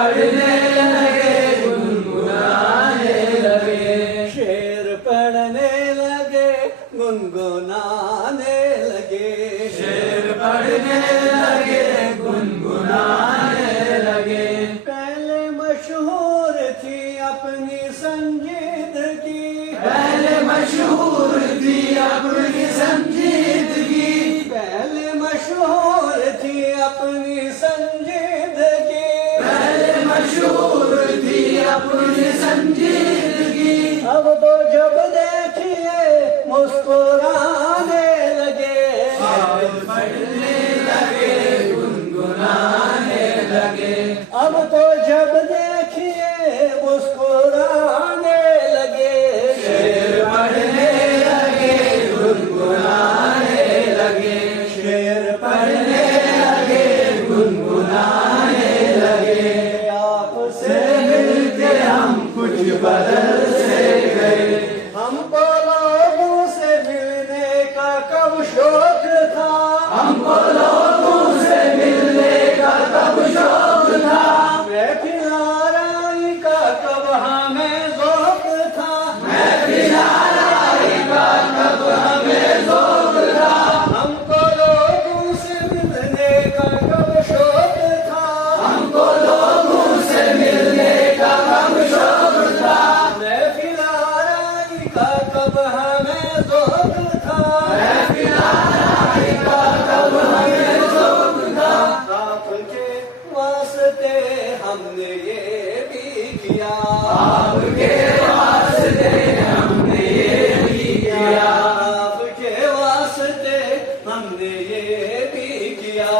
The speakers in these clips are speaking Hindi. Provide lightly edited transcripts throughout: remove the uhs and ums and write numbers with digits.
पढ़ने लगे गुनगुनाने लगे। शेर पढ़ने लगे गुनगुनाने लगे। शेर पढ़ने लगे गुनगुनाने लगे। पहले मशहूर थी अपनी संजीदगी। पहले मशहूर थी अपनी संजीदगी। पहले मशहूर थी अपनी संजीदगी। पहले मशहूर थी अपनी संजीदगी। अब तो जब देखिए मुस्कुराने लगे। शेर पढ़ने लगे गुनगुनाने लगे। अब तो जब देखिए मुस्कुराने लगे। शेर पढ़ने लगे गुनगुनाने लगे। शेर पढ़ने लगे गुनगुनाने लगे। आपसे मिलके हम कुछ बदल से गए। हमको लोगों से मिलने का कब शौक था। हमको लोगों से मिलने का कब शौक था। महफिल आराई का कब हमें ज़ौक़ था। महफिल आराई का कब हमें ज़ौक़ था। हमको लोगों से मिलने का कब शौक था। हमको लोगों से मिलने का कब शौक था। महफिल आराई का कब हमें ज़ौक़ था। महफिल आराई का कब हमें ज़ौक़ था। आपके वास्ते हमने ये भी किया। आपके वास्ते हमने ये भी किया। आपके वास्ते हमने ये भी किया।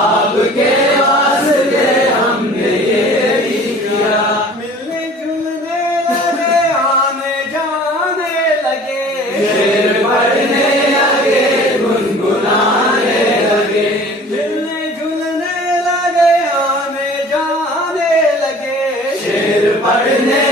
आपके वास्ते हमने ये भी किया। मिलने जुलने लगे आने जाने लगे। शेर पढ़ने लगे गुनगुनाने लगे। मिलने जुलने लगे आने जाने लगे। शेर पढ़ने